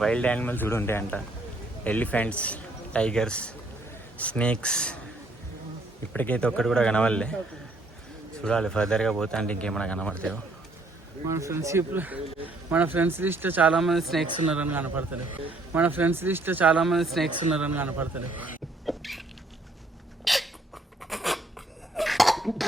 Wild animals కూడా ఉంటాయంట. Elephants, tigers, snakes. ఇప్పటికైతే ఒక్కటి కూడా కనవల్లే. చూడాలి ఫర్దర్గా పోతా అంటే ఇంకేమైనా కనబడతాయో. మన ఫ్రెండ్స్ లిస్ట్ చాలా మంది స్నేక్స్ ఉన్నారని కనపడతలే. Good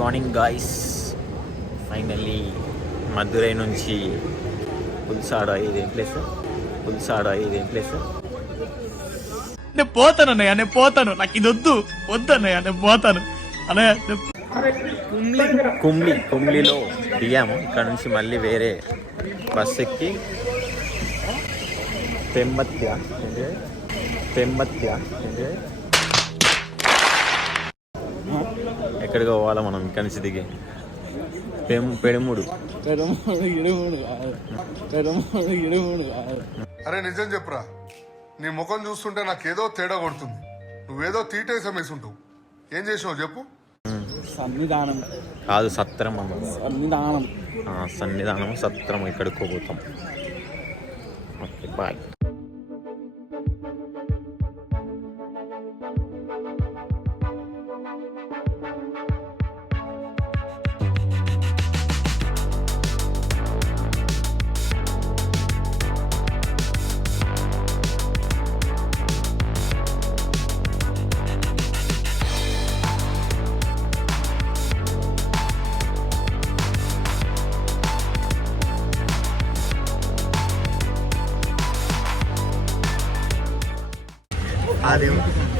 morning guys. Finally Madurai నుంచి పుల్సాడ ఇదేం ప్లేస్ నేను పోతానన్నయ్య, నేను పోతాను. నాకు ఇది వద్దన్నయ్య, నేను పోతాను అన్నయ్య. కుంబ్లీలో దిగాము. ఇక్కడ నుంచి మళ్ళీ వేరే బస్ ఎక్కి పెంబత్య ఎక్కడికి పోవాలా మనం ఇక్కడ నుంచి దిగి? పెడుముడు. అరే నిజం చెప్పురా, నీ ముఖం చూస్తుంటే నాకేదో తేడా కొడుతుంది. నువ్వేదో తీటేసం వేసుంటావు. ఏం చేసావు చెప్పు? సన్నిధానం కాదు, సత్రం. సన్నిధానం సత్రం. ఇక్కడికి పోతాం. Okay bye.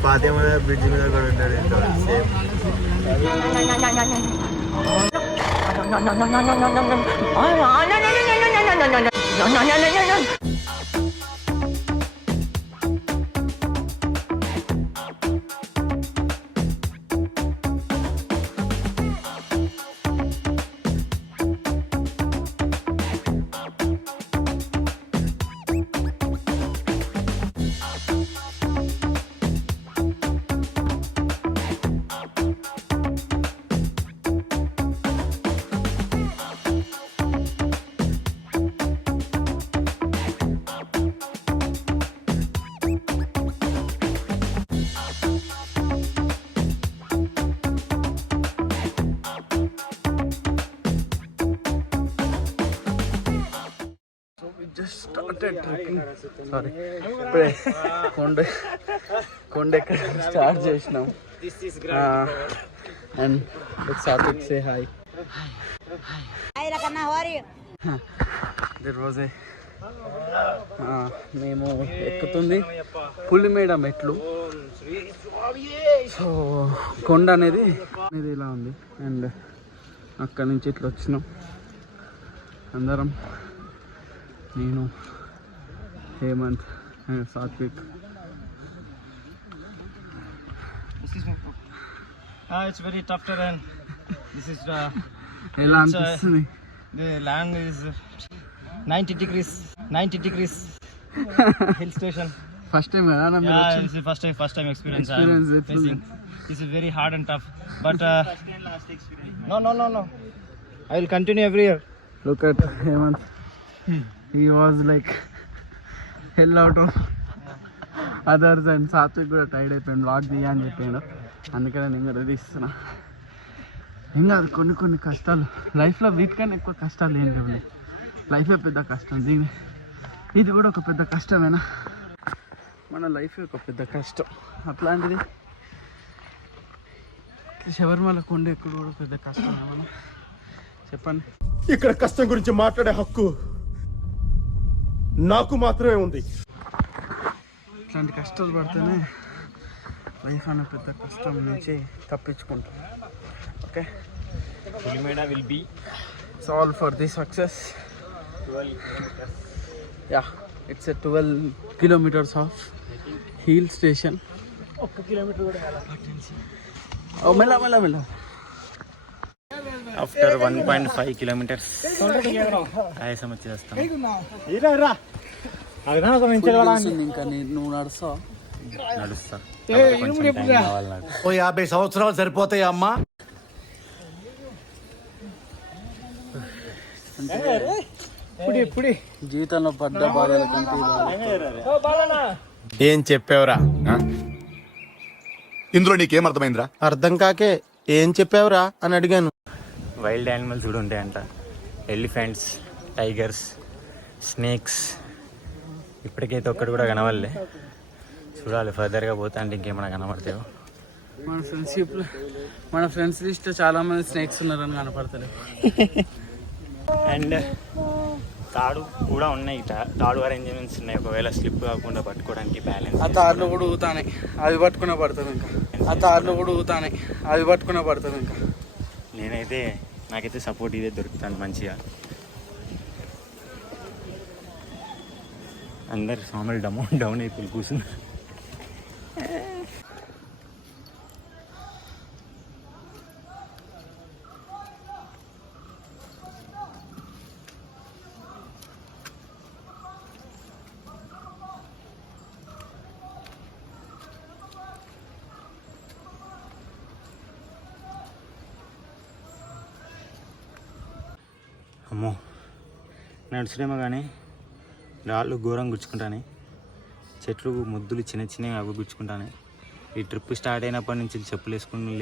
పాదేమో బ్రిడ్జ్ మీద కూడా ఉంటాడు. సేమ్ ఇప్పుడే కొండ ఎక్కడ స్టార్ట్ చేసినాం. And Satvik say hi. మేము ఎక్కుతుంది పులిమేడ మెట్లు. సో కొండ అనేది ఇలా ఉంది. అండ్ అక్కడి నుంచి ఇట్లా వచ్చినాం అందరం. నేను, Hemant, Satvik. It's very tough terrain. This is ఎలా అనిపిస్తుంది? The land is 90 degrees hill station. First time కదా? Yeah, this is first time experience. This is very hard and tough, but no, I will continue every year. Look at Hemant. He was like hell out of others, and Sathvik కూడా tired అయిపోయాడు. Vlog తీయ అని చెప్పాడు, అందుకని నేను కూడా తీస్తున్నా. ఏం కాదు, కొన్ని కష్టాలు లైఫ్లో వీటికన్నా ఎక్కువ కష్టాలు ఏం లేవు. లైఫే పెద్ద కష్టం. ఇది కూడా ఒక పెద్ద కష్టమేనా? మన లైఫ్ ఒక పెద్ద కష్టం. అట్లాంటిది శబరిమల కొండ ఎక్కువ కూడా పెద్ద కష్టం. మనం చెప్పండి. ఇక్కడ కష్టం గురించి మాట్లాడే హక్కు నాకు మాత్రమే ఉంది. ఇట్లాంటి కష్టాలు పడితేనే లైఫ్ అనే పెద్ద కష్టం నుంచి తప్పించుకుంటాం. Okay, Pulimeda will be it's all for the success. Yeah, it's a 12 kilometers of hill station. 1 kilometer కూడా ఓ మెల్ల ఆఫ్టర్ 1.5 kilometers ఆయాసం వచ్చేస్తాం. ఇంకా నువ్వు నడుస్తావు. నడుస్తా. కొంచెం టైం కావాలి నాకు. ఓ 50 సంవత్సరాలు సరిపోతాయి అమ్మా. జీవితంలో పడ్డ బాధల కంటే ఏం చెప్పావురా? ఇందులో నీకేం అర్థమైందిరా? అర్థం కాకే ఏం చెప్పావురా అని అడిగాను. వైల్డ్ యానిమల్స్ కూడా ఉంటాయంట. Elephants, tigers, snakes. ఇప్పటికైతే ఒక్కటి కూడా కనవల్లే. చూడాలి ఫర్దర్గా పోతా అంటే ఇంకేమైనా కనబడతాయో. మన ఫ్రెండ్స్ లిస్ట్ చాలా మంది స్నేక్స్ ఉన్నారని కనపడతారు. అండ్ తాడు కూడా ఉన్నాయి. తాడు అరేంజ్మెంట్స్ ఉన్నాయి. ఒకవేళ స్లిప్ కాకుండా పట్టుకోవడానికి బ్యాలెన్స్. ఆ తాడులో కూడా ఊతానే అవి పట్టుకునే పడతాం ఇంకా. ఆ తాడులో కూడా ఊతానే అవి పట్టుకునే పడతాం ఇంకా. నేనైతే నాకైతే సపోర్ట్ ఇదే దొరుకుతాను మంచిగా. అందరు సామాన్లు డౌన్ అయిపోయి కూర్చున్నారు. అమ్మో నడుచుడేమో కానీ రాళ్ళు ఘోరం గుచ్చుకుంటానే. చెట్లు ముద్దులు చిన్న చిన్నవి అవి గుచ్చుకుంటానే. ఈ ట్రిప్ స్టార్ట్ అయినప్పటి నుంచి చెప్పులు వేసుకుని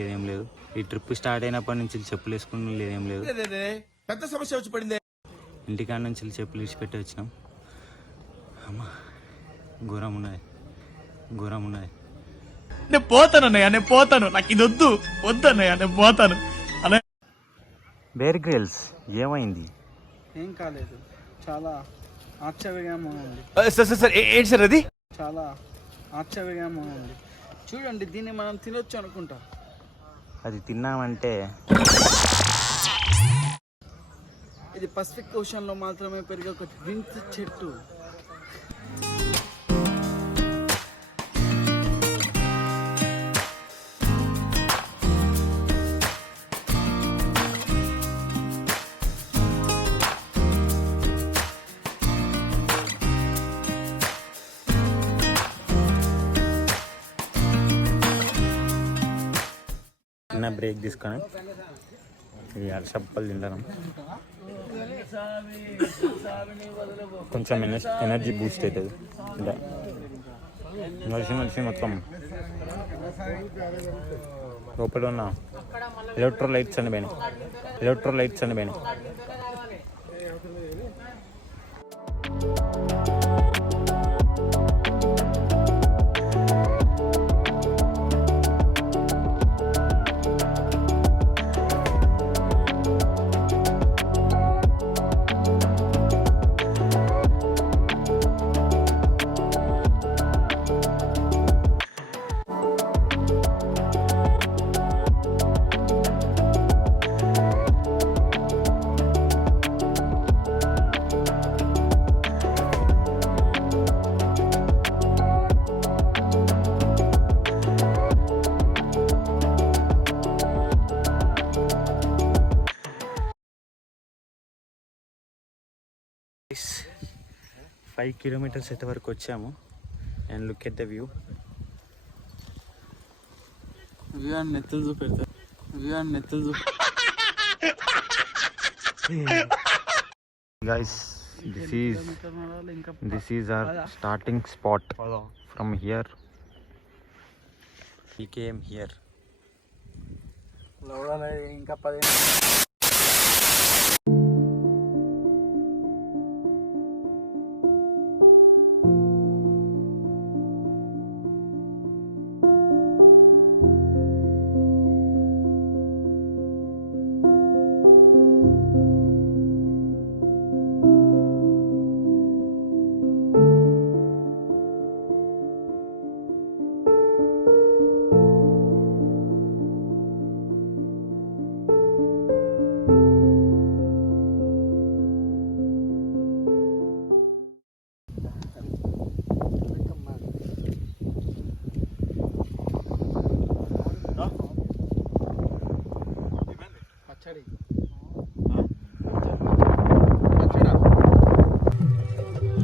లేదేం లేదు. పెద్ద సమస్య వచ్చి పడింది. ఇంటికాడ నుంచి చెప్పులు విడిచిపెట్టి వచ్చినాం. అమ్మ ఘోరం ఉన్నది. నేను పోతాను అన్నయ్య, నేను పోతాను. నాకు ఇది వద్దన్నయ్య, నేను పోతాను అన్నయ్య. బేర్ గ్రిల్స్ ఏమైంది? ఏం కాలేదు. చాలా ఆశ్చర్యంగా ఉంది. సార్ ఏంటి సార్ అది? చాలా ఆశ్చర్యంగా ఉంది. చూడండి, దీన్ని మనం తినొచ్చు అనుకుంటా. అది తిన్నామంటే ఇది పసిఫిక్ ఓషన్ లో మాత్రమే పెరిగే ఒక వింత చెట్టు. చిన్న బ్రేక్ తీసుకొని ఈ అరసప్పలు తింటాను. కొంచెం ఎనర్జీ బూస్ట్ అవుతుంది. అంటే మనిషి మొత్తం లోపల ఉన్న ఎలక్ట్రోలైట్స్ అని పోయినాయి. Guys, 5 kilometers అయితే వరకు వచ్చాము. And look at the view. నెత్తలు చూపెడతా. Guys, this is our starting spot. From here we came here. ఇంకా 10.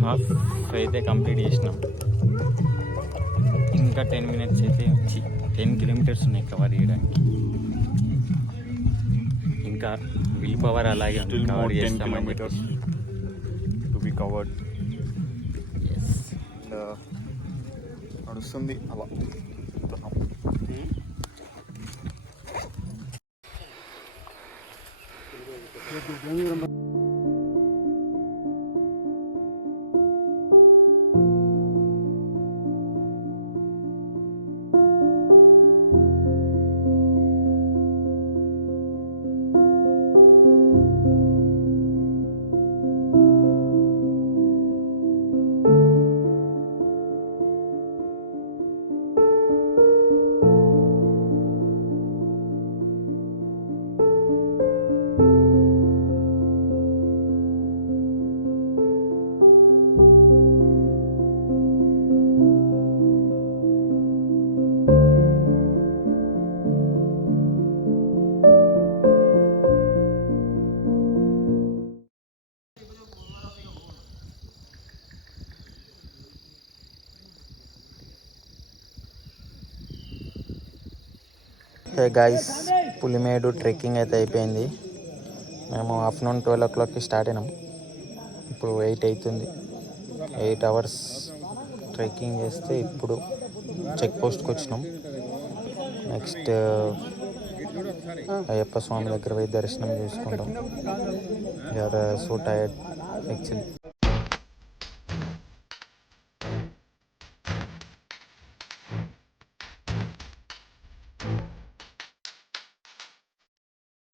half 5 అయితే కంప్లీట్ చేసినాం. ఇంకా 10 మినిట్స్ అయితే 10 కిలోమీటర్స్ ఉన్నాయి కవర్ చేయడానికి. ఇంకా విల్ పవర్ అలాగే కవర్ చేస్తామని చెప్పేసి. To be covered. నడుస్తుంది అలా. హే గాయస్, పులిమేడు ట్రెక్కింగ్ అయితే అయిపోయింది. మేము ఆఫ్టర్నూన్ 12 o'clockకి స్టార్ట్ అయినాం. ఇప్పుడు 8 అవుతుంది. 8 hours ట్రెక్కింగ్ చేస్తే ఇప్పుడు చెక్ పోస్ట్కి వచ్చినాం. నెక్స్ట్ అయ్యప్ప స్వామి దగ్గర పోయి దర్శనం చేసుకుంటాం. You're so tired actually.